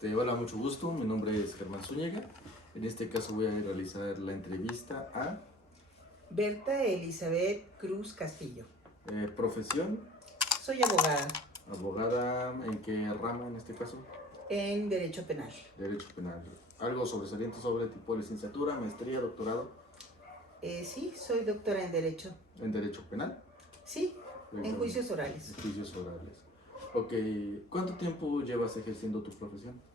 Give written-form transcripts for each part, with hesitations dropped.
Hola, mucho gusto. Mi nombre es Germán Zúñiga. En este caso voy a realizar la entrevista a Berta Elizabeth Cruz Castillo. profesión, Soy abogada abogada, ¿en qué rama en este caso? en Derecho Penal. Derecho penal. Algo sobresaliente sobre tipo de licenciatura, maestría, doctorado Sí, soy doctora en Derecho. en Derecho penal. Sí, en juicios orales. En juicios orales. Ok, ¿cuánto tiempo llevas ejerciendo tu profesión?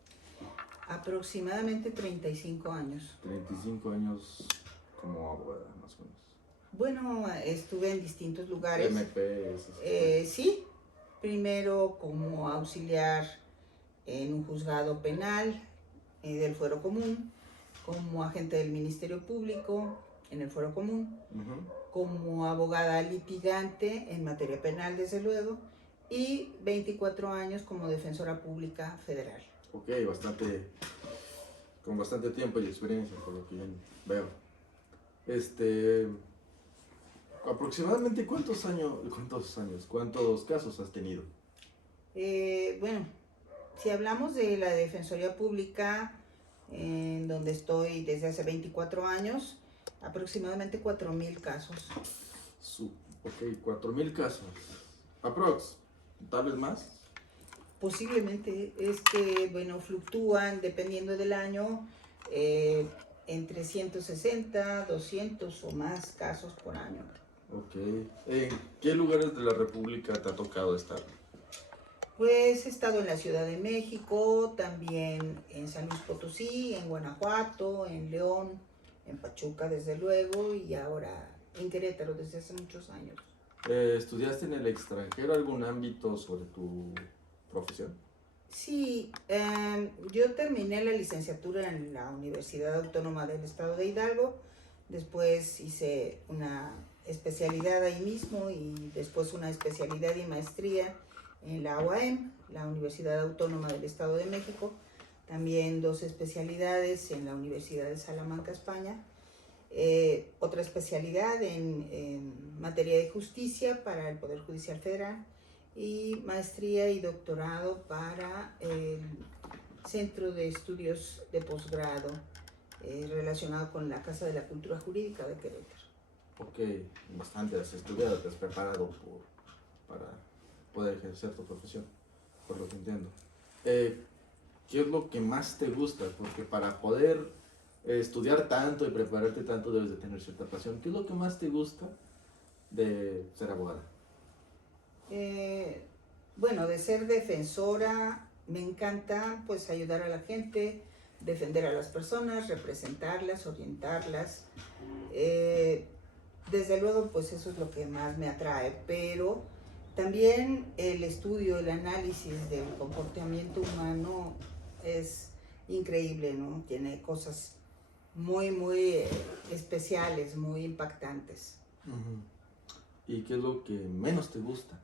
Aproximadamente 35 años. 35 años como abogada, más o menos. Bueno, estuve en distintos lugares. MP, Sí, primero como auxiliar en un juzgado penal del Fuero Común, como agente del Ministerio Público en el Fuero Común, como abogada litigante en materia penal, desde luego, y 24 años como defensora pública federal. Ok, con bastante tiempo y experiencia, por lo que yo veo. Aproximadamente cuántos casos has tenido? Bueno, si hablamos de la Defensoría Pública, en donde estoy desde hace 24 años, aproximadamente 4,000 casos. Ok, 4,000 casos. Aprox, tal vez más. Posiblemente, es que, bueno, fluctúan dependiendo del año, entre 160, 200 o más casos por año. Ok, ¿en qué lugares de la República te ha tocado estar? Pues he estado en la Ciudad de México, también en San Luis Potosí, en Guanajuato, en León, en Pachuca desde luego, y ahora en Querétaro desde hace muchos años. ¿Estudiaste en el extranjero algún ámbito sobre tu profesión? Sí, yo terminé la licenciatura en la Universidad Autónoma del Estado de Hidalgo, después hice una especialidad ahí mismo y después una especialidad y maestría en la UAM, la Universidad Autónoma del Estado de México, también 2 especialidades en la Universidad de Salamanca, España, otra especialidad en materia de justicia para el Poder Judicial Federal y maestría y doctorado para el Centro de Estudios de Posgrado relacionado con la Casa de la Cultura Jurídica de Querétaro. Ok, bastante has estudiado, te has preparado para poder ejercer tu profesión, por lo que entiendo. ¿Qué es lo que más te gusta? Porque para poder estudiar tanto y prepararte tanto debes de tener cierta pasión. ¿Qué es lo que más te gusta de ser abogada? Bueno, de ser defensora me encanta pues ayudar a la gente, defender a las personas, representarlas, orientarlas. Desde luego pues eso es lo que más me atrae, pero también el estudio, el análisis del comportamiento humano es increíble, ¿no? Tiene cosas muy especiales, muy impactantes. ¿Y qué es lo que menos te gusta?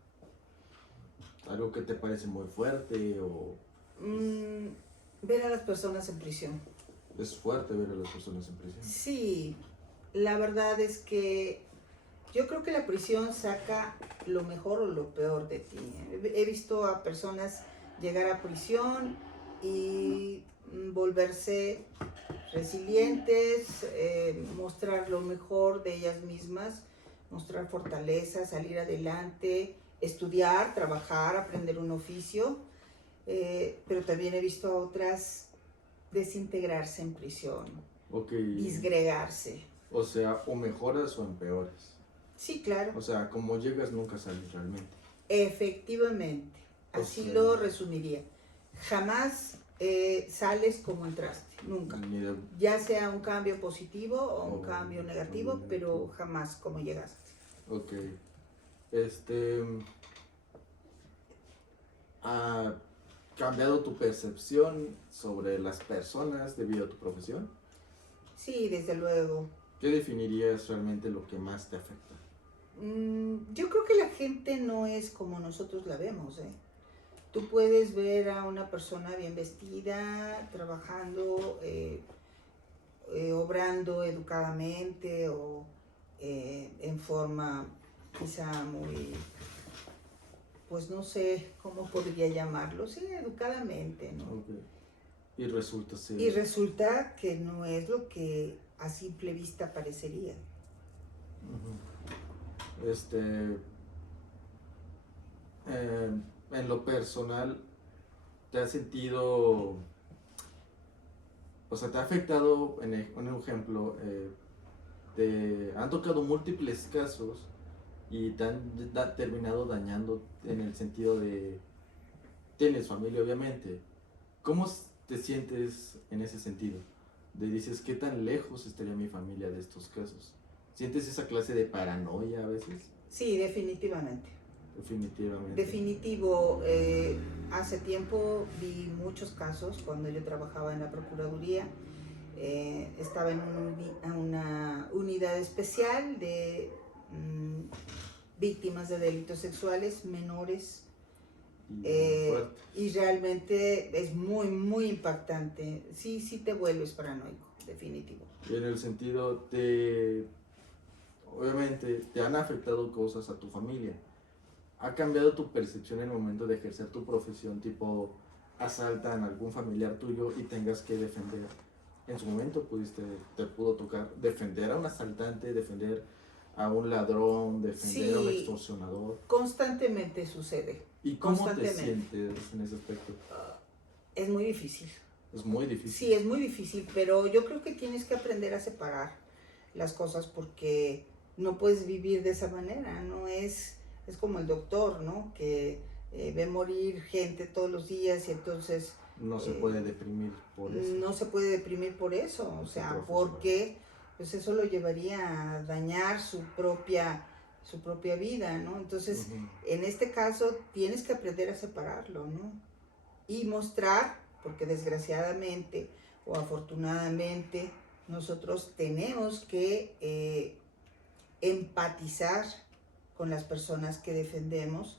¿Algo que te parece muy fuerte o...? Ver a las personas en prisión. Es fuerte ver a las personas en prisión. Sí, la verdad es que yo creo que la prisión saca lo mejor o lo peor de ti. He visto a personas llegar a prisión y volverse resilientes, mostrar lo mejor de ellas mismas, mostrar fortaleza, salir adelante, estudiar, trabajar, aprender un oficio, pero también he visto a otras desintegrarse en prisión, disgregarse. O sea, o mejoras o empeoras. Sí, claro. O sea, como llegas nunca sales realmente. Efectivamente, así lo resumiría. Jamás sales como entraste, nunca. Ya sea un cambio positivo o un cambio negativo, pero jamás como llegaste. Ok. ¿Ha cambiado tu percepción sobre las personas debido a tu profesión? Sí, desde luego. ¿Qué definirías realmente lo que más te afecta? Yo creo que la gente no es como nosotros la vemos, ¿eh? Tú puedes ver a una persona bien vestida, trabajando, obrando educadamente o en forma quizá muy, pues no sé cómo podría llamarlo, sí, educadamente, ¿no? Okay. Y resulta ser... Y resulta que no es lo que a simple vista parecería. En lo personal, ¿te has sentido, o sea, te ha afectado, un ejemplo, te han tocado múltiples casos y te han terminado dañando en el sentido de, tienes familia obviamente, ¿cómo te sientes en ese sentido? De dices, ¿qué tan lejos estaría mi familia de estos casos? ¿Sientes esa clase de paranoia a veces? Sí, definitivamente. Definitivamente. Definitivo. Hace tiempo vi muchos casos cuando yo trabajaba en la Procuraduría. Estaba en una unidad especial de víctimas de delitos sexuales menores. Y realmente es muy, muy impactante. Sí, sí te vuelves paranoico, definitivo. Y en el sentido obviamente te han afectado cosas a tu familia. ¿Ha cambiado tu percepción en el momento de ejercer tu profesión? Tipo, asaltan a algún familiar tuyo y tengas que defender. En su momento te pudo tocar defender a un asaltante, defender a un ladrón, defender a un extorsionador. Constantemente sucede. ¿Y cómo te sientes en ese aspecto? Es muy difícil. Es muy difícil. Sí, es muy difícil, pero yo creo que tienes que aprender a separar las cosas porque no puedes vivir de esa manera, no es como el doctor, ¿no? Que ve morir gente todos los días y entonces... No se puede deprimir por eso. No se puede deprimir por eso, o sea, porque pues eso lo llevaría a dañar su propia vida, ¿no? Entonces, en este caso tienes que aprender a separarlo, ¿no? Y mostrar, porque desgraciadamente o afortunadamente nosotros tenemos que empatizar con las personas que defendemos.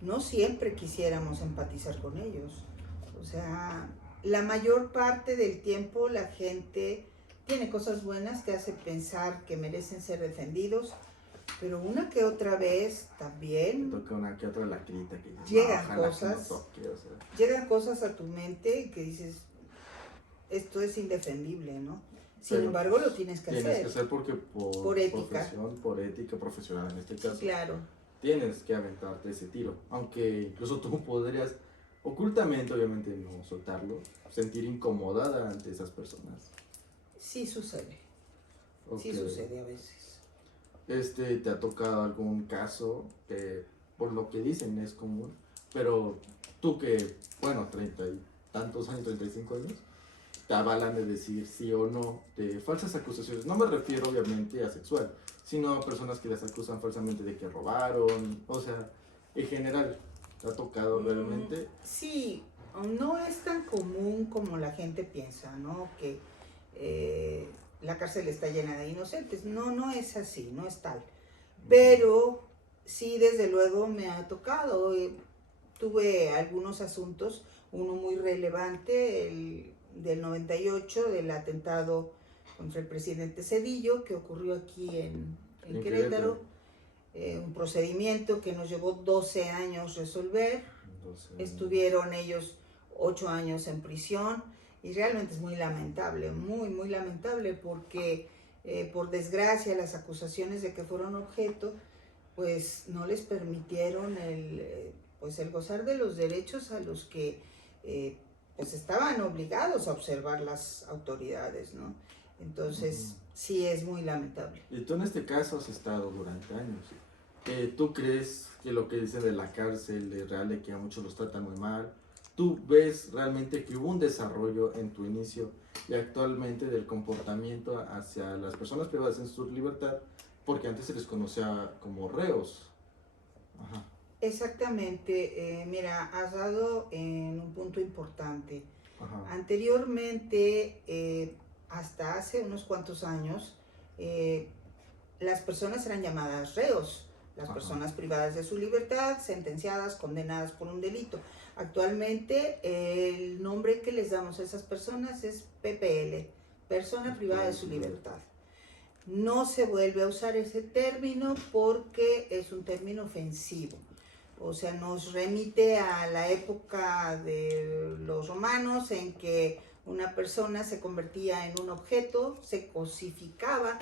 No siempre quisiéramos empatizar con ellos. O sea, la mayor parte del tiempo la gente tiene cosas buenas que hacen pensar que merecen ser defendidos, pero una que otra vez también toca una que otra lacrita que dices, llegan cosas a tu mente que dices, esto es indefendible, ¿no? Sin embargo, lo tienes que hacer. Tienes que hacer porque por ética. Profesión, por ética profesional en este caso. Sí, claro. Tienes que aventarte ese tiro, aunque incluso tú podrías ocultamente, obviamente, no soltarlo, sentir incomodada ante esas personas. Sí sucede. Okay. Sí sucede a veces. ¿Te ha tocado algún caso que, por lo que dicen, es común? Pero tú que, bueno, 30 y tantos años, 35 años, te avalan de decir sí o no de falsas acusaciones. No me refiero, obviamente, a sexual, sino a personas que las acusan falsamente de que robaron, o sea, en general. ¿Te ha tocado realmente? Sí, no es tan común como la gente piensa, ¿no? Que la cárcel está llena de inocentes. No es así, no es tal. Pero sí, desde luego me ha tocado. Tuve algunos asuntos, uno muy relevante, el del 98, del atentado contra el presidente Zedillo, que ocurrió aquí en Querétaro. Un procedimiento que nos llevó 12 años resolver. Estuvieron ellos 8 años en prisión y realmente es muy lamentable, muy, muy lamentable porque por desgracia las acusaciones de que fueron objeto pues no les permitieron el gozar de los derechos a los que pues estaban obligados a observar las autoridades, ¿no? Entonces, sí es muy lamentable. Y tú en este caso has estado durante años. ¿Tú crees que lo que dicen de la cárcel es real, de que a muchos los tratan muy mal? ¿Tú ves realmente que hubo un desarrollo en tu inicio y actualmente del comportamiento hacia las personas privadas en su libertad? Porque antes se les conocía como reos. Ajá. Exactamente. Mira, has dado en un punto importante. Ajá. Anteriormente, hasta hace unos cuantos años, las personas eran llamadas reos, las personas privadas de su libertad, sentenciadas, condenadas por un delito. Actualmente el nombre que les damos a esas personas es PPL, persona privada de su libertad. No se vuelve a usar ese término porque es un término ofensivo. O sea, nos remite a la época de los romanos en que una persona se convertía en un objeto, se cosificaba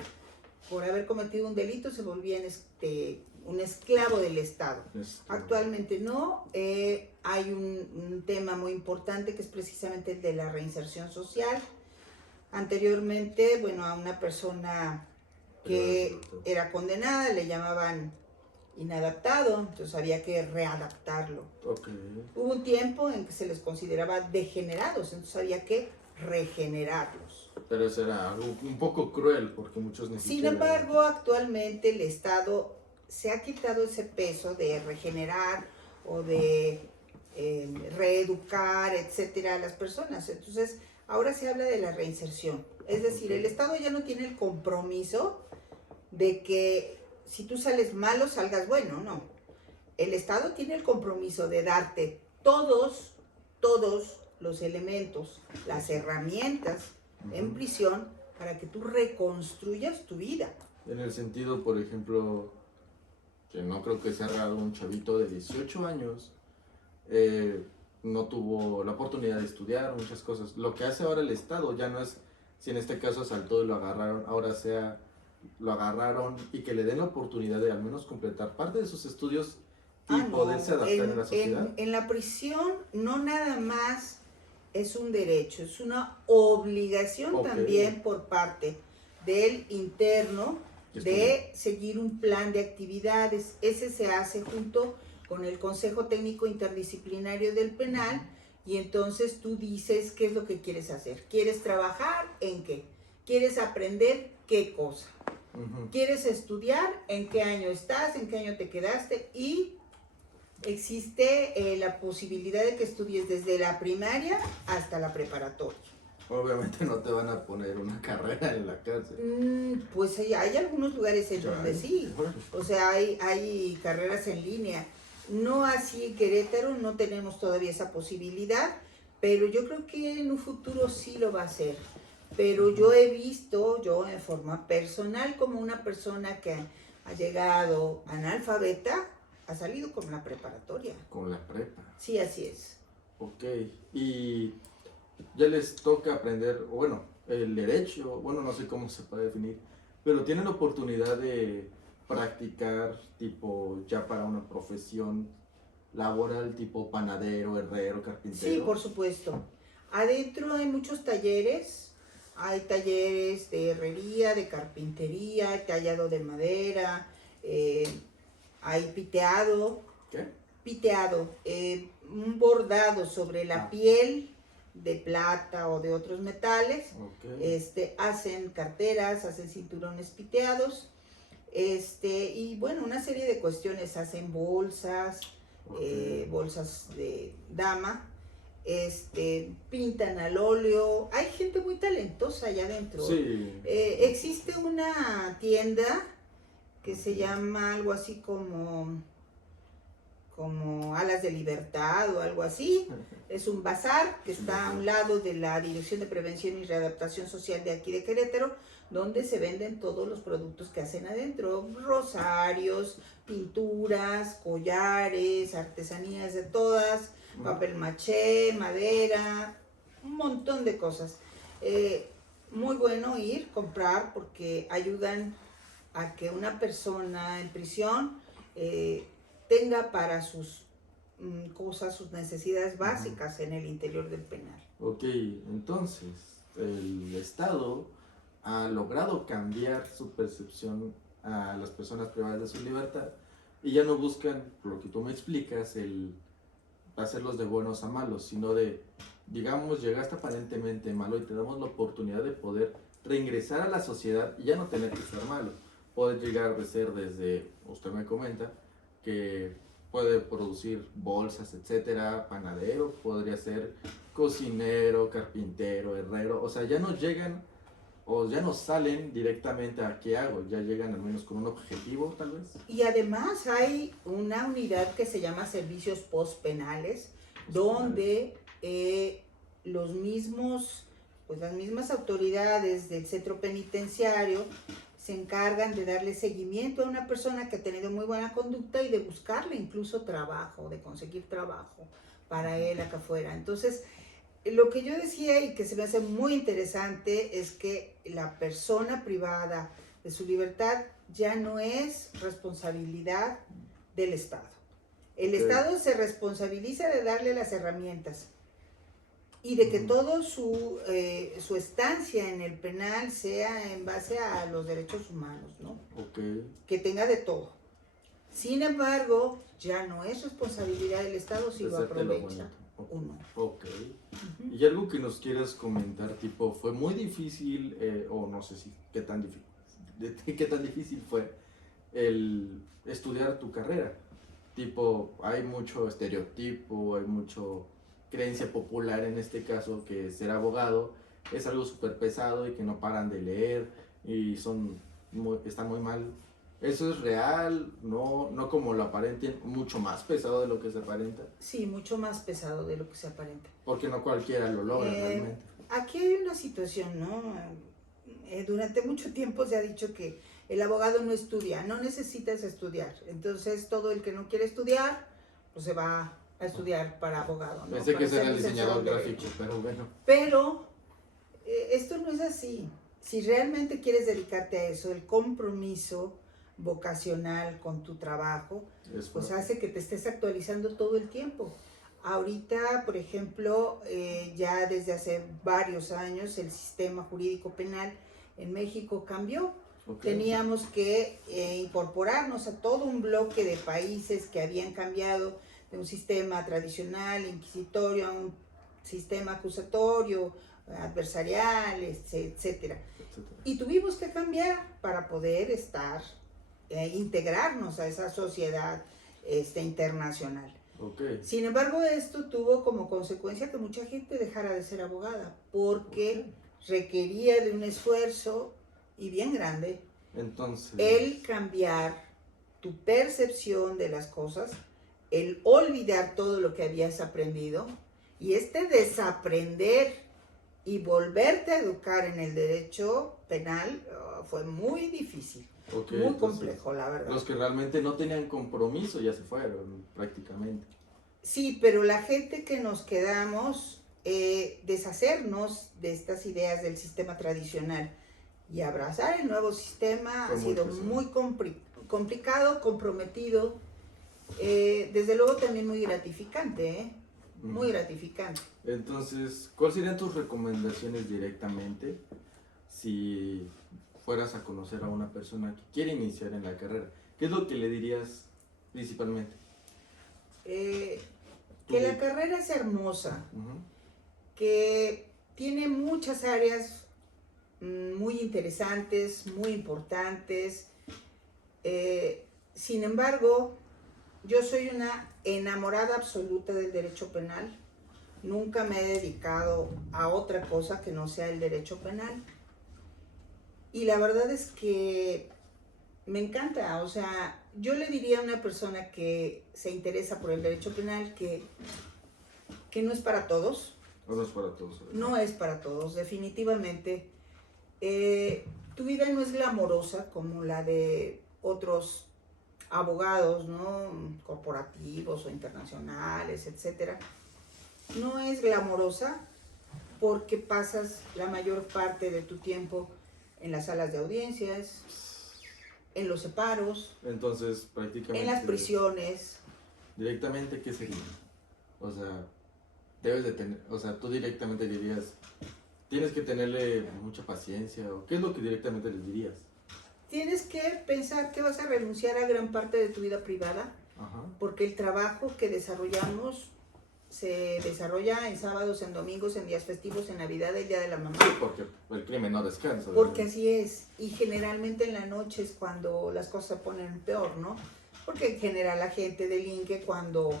por haber cometido un delito, se volvía un esclavo del Estado. Actualmente no, hay un tema muy importante que es precisamente el de la reinserción social. Anteriormente, bueno, a una persona que era condenada le llamaban inadaptado, entonces había que readaptarlo. Hubo un tiempo en que se les consideraba degenerados, entonces había que regenerarlos. Pero eso era algo un poco cruel porque muchos ni Sin embargo, actualmente el Estado se ha quitado ese peso de regenerar o de reeducar, etcétera, a las personas. Entonces, ahora se habla de la reinserción. Es decir, el Estado ya no tiene el compromiso de que si tú sales malo, salgas bueno, no. El Estado tiene el compromiso de darte todos los elementos, las herramientas en prisión para que tú reconstruyas tu vida. En el sentido, por ejemplo, que no creo que sea raro, un chavito de 18 años no tuvo la oportunidad de estudiar muchas cosas. Lo que hace ahora el Estado ya no es, si en este caso saltó y lo agarraron, ahora sea lo agarraron y que le den la oportunidad de al menos completar parte de sus estudios y poderse adaptar en la sociedad. En la prisión no nada más es un derecho, es una obligación también por parte del interno de seguir un plan de actividades. Ese se hace junto con el Consejo Técnico Interdisciplinario del Penal y entonces tú dices qué es lo que quieres hacer. ¿Quieres trabajar en qué? ¿Quieres aprender qué cosa? ¿Quieres estudiar? ¿En qué año estás? ¿En qué año te quedaste? Y existe la posibilidad de que estudies desde la primaria hasta la preparatoria. Obviamente no te van a poner una carrera en la cárcel. Pues hay algunos lugares en donde sí. O sea, hay carreras en línea. No así en Querétaro, no tenemos todavía esa posibilidad, pero yo creo que en un futuro sí lo va a hacer. Pero yo he visto, yo en forma personal, como una persona que ha llegado analfabeta, ha salido con la preparatoria. Con la prepa. Sí, así es. Ok, y ya les toca aprender, bueno, el derecho, bueno, no sé cómo se puede definir, pero tienen la oportunidad de practicar tipo ya para una profesión laboral tipo panadero, herrero, carpintero. Sí, por supuesto. Adentro hay muchos talleres. Hay talleres de herrería, de carpintería, tallado de madera, hay piteado. ¿Qué? Piteado, un bordado sobre la piel de plata o de otros metales. Hacen carteras, hacen cinturones piteados, y bueno, una serie de cuestiones. Hacen bolsas, bolsas de dama. Pintan al óleo. Hay gente muy talentosa allá adentro. Sí. Existe una tienda que se llama algo así como Alas de Libertad o algo así. Es un bazar que está a un lado de la Dirección de Prevención y Readaptación Social de aquí de Querétaro, donde se venden todos los productos que hacen adentro: rosarios, pinturas, collares, artesanías de todas, papel maché, madera, un montón de cosas. Muy bueno ir, comprar, porque ayudan a que una persona en prisión tenga para sus cosas, sus necesidades básicas en el interior del penal. Ok, entonces el Estado ha logrado cambiar su percepción a las personas privadas de su libertad y ya no buscan, por lo que tú me explicas, el hacerlos de buenos a malos, sino de, digamos, llegaste aparentemente malo y te damos la oportunidad de poder reingresar a la sociedad y ya no tener que ser malo. Poder llegar de ser desde, usted me comenta, que puede producir bolsas, etcétera, panadero, podría ser cocinero, carpintero, herrero, o sea, ya no llegan o ya no salen directamente a qué hago, ya llegan al menos con un objetivo tal vez. Y además hay una unidad que se llama servicios postpenales, donde las mismas autoridades del centro penitenciario se encargan de darle seguimiento a una persona que ha tenido muy buena conducta y de buscarle incluso trabajo, de conseguir trabajo para él acá afuera. Entonces, lo que yo decía y que se me hace muy interesante es que la persona privada de su libertad ya no es responsabilidad del Estado. El Estado se responsabiliza de darle las herramientas y de que todo su estancia en el penal sea en base a los derechos humanos, ¿no? Que tenga de todo. Sin embargo, ya no es responsabilidad del Estado si lo aprovecha uno. ¿Y algo que nos quieras comentar, tipo, fue muy difícil, o no sé si, qué tan difícil fue el estudiar tu carrera? Tipo, hay mucho estereotipo, hay mucho creencia popular en este caso, que ser abogado es algo súper pesado y que no paran de leer y está muy mal. ¿Eso es real? No como lo aparenten, mucho más pesado de lo que se aparenta. Sí, mucho más pesado de lo que se aparenta. Porque no cualquiera lo logra realmente. Aquí hay una situación, ¿no? Durante mucho tiempo se ha dicho que el abogado no estudia, no necesitas estudiar. Entonces todo el que no quiere estudiar, pues se va a estudiar para abogado, ¿no? Pensé para que era el diseñador gráfico, pero bueno. Pero esto no es así. Si realmente quieres dedicarte a eso, el compromiso vocacional con tu trabajo, pues hace que te estés actualizando todo el tiempo. Ahorita, por ejemplo, ya desde hace varios años el sistema jurídico penal en México cambió. Teníamos que incorporarnos a todo un bloque de países que habían cambiado de un sistema tradicional, inquisitorio, a un sistema acusatorio, adversarial, etcétera. Y tuvimos que cambiar para poder integrarnos a esa sociedad internacional. Sin embargo, esto tuvo como consecuencia que mucha gente dejara de ser abogada, porque requería de un esfuerzo y bien grande. Entonces, el cambiar tu percepción de las cosas, el olvidar todo lo que habías aprendido y desaprender y volverte a educar en el derecho penal fue muy difícil, muy complejo, la verdad. Los que realmente no tenían compromiso ya se fueron prácticamente. Sí, pero la gente que nos quedamos, deshacernos de estas ideas del sistema tradicional y abrazar el nuevo sistema ha sido muy complicado, comprometido, desde luego también muy gratificante, muy gratificante. Entonces, ¿cuáles serían tus recomendaciones directamente si fueras a conocer a una persona que quiere iniciar en la carrera? ¿Qué es lo que le dirías principalmente? Que la carrera es hermosa, que tiene muchas áreas muy interesantes, muy importantes. Sin embargo, yo soy una enamorada absoluta del derecho penal. Nunca me he dedicado a otra cosa que no sea el derecho penal. Y la verdad es que me encanta. O sea, yo le diría a una persona que se interesa por el derecho penal que no es para todos. No es para todos. No es para todos, definitivamente. Tu vida no es glamorosa como la de otros abogados, ¿no? Corporativos o internacionales, etcétera. No es glamorosa porque pasas la mayor parte de tu tiempo en las salas de audiencias, en los separos, entonces prácticamente en las prisiones. Directamente, ¿qué sería? O sea, debes de tener, o sea, tú directamente dirías, tienes que tenerle mucha paciencia, o ¿qué es lo que directamente les dirías? Tienes que pensar que vas a renunciar a gran parte de tu vida privada, porque el trabajo que desarrollamos se desarrolla en sábados, en domingos, en días festivos, en Navidad, el Día de la Mamá. Sí, porque el crimen no descansa. Porque así es, y generalmente en la noche es cuando las cosas se ponen peor, ¿no? Porque en general la gente delinque cuando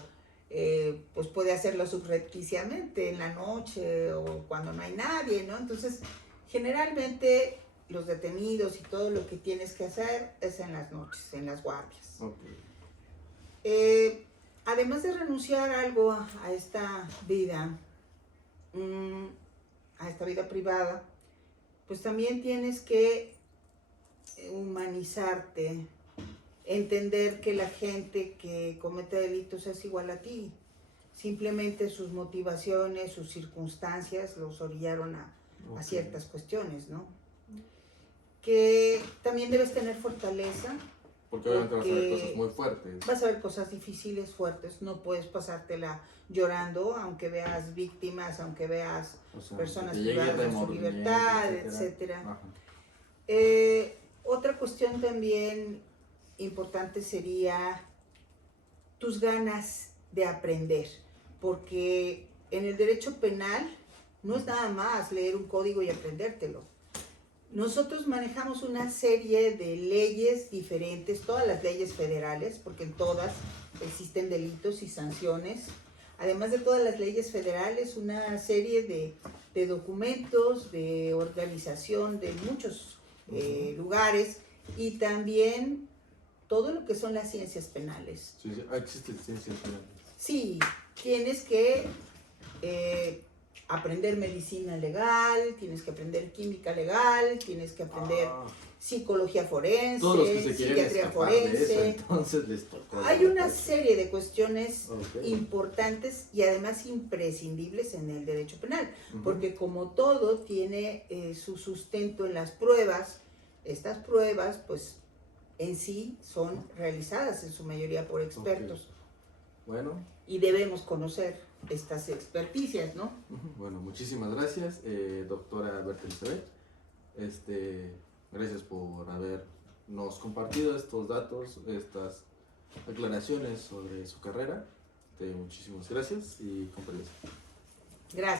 pues puede hacerlo subrepticiamente en la noche o cuando no hay nadie, ¿no? Entonces, generalmente los detenidos y todo lo que tienes que hacer es en las noches, en las guardias. Además de renunciar algo a esta vida, privada, pues también tienes que humanizarte, entender que la gente que comete delitos es igual a ti. Simplemente sus motivaciones, sus circunstancias los orillaron a ciertas cuestiones, ¿no? Que también debes tener fortaleza. Porque obviamente vas a ver cosas muy fuertes. Vas a ver cosas difíciles, fuertes. No puedes pasártela llorando, aunque veas víctimas, aunque veas personas privadas de su libertad, etcétera. Otra cuestión también importante sería tus ganas de aprender, porque en el derecho penal no es nada más leer un código y aprendértelo. Nosotros manejamos una serie de leyes diferentes, todas las leyes federales, porque en todas existen delitos y sanciones. Además de todas las leyes federales, una serie de documentos, de organización de muchos lugares, y también todo lo que son las ciencias penales. Sí, sí. ¿Existen ciencias penales? Sí, tienes que aprender medicina legal, tienes que aprender química legal, tienes que aprender psicología forense, todos los que se psiquiatría forense. De eso, forense. entonces les tocó. Hay una serie de cuestiones importantes y además imprescindibles en el derecho penal, porque como todo tiene su sustento en las pruebas. Estas pruebas, pues, en sí son realizadas en su mayoría por expertos. Bueno. Y debemos conocer estas experticias, ¿no? Bueno, muchísimas gracias, doctora Berta Elizabeth. Gracias por habernos compartido estos datos, estas aclaraciones sobre su carrera. Muchísimas gracias y con permiso. Gracias.